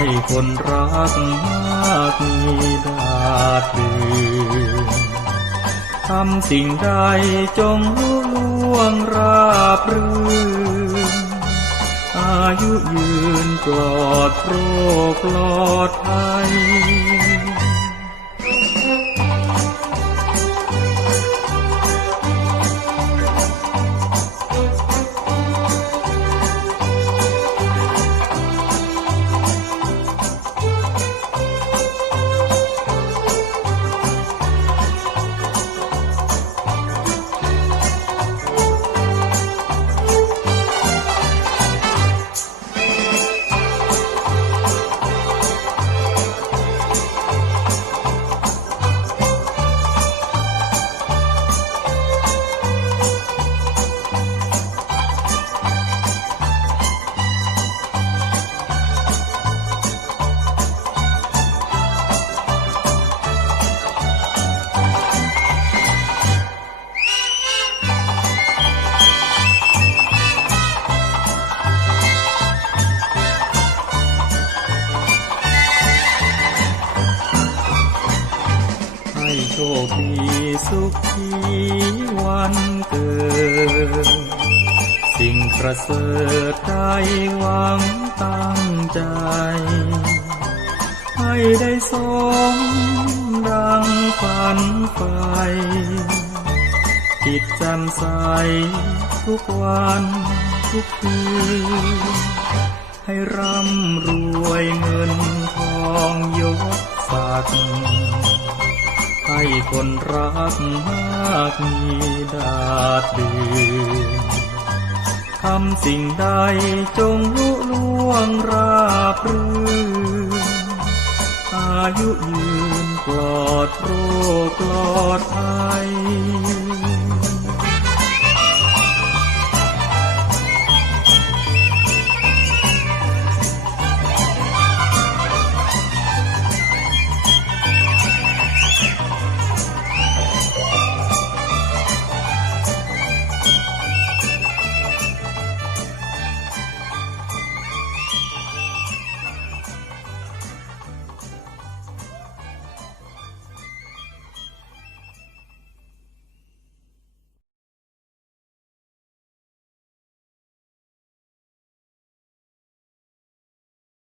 ให้คนรักมากมีดาดดืนทำสิ่งใดจงลุล่วงราบรื่นอายุยืนปลอดโรคปลอดภัย โชคดีสุขีวันเกิด สิ่งประเสริฐได้หวังตั้งใจ ให้ได้สมดังฝันไฟจิตแจ่มใสทุกวันทุกคืนให้ร่ำรวยเงินทองยศศักดิ์ คนรักมากมีดาดดืนทำสิ่งใดจงลุล่วงราบรื่นอายุยืน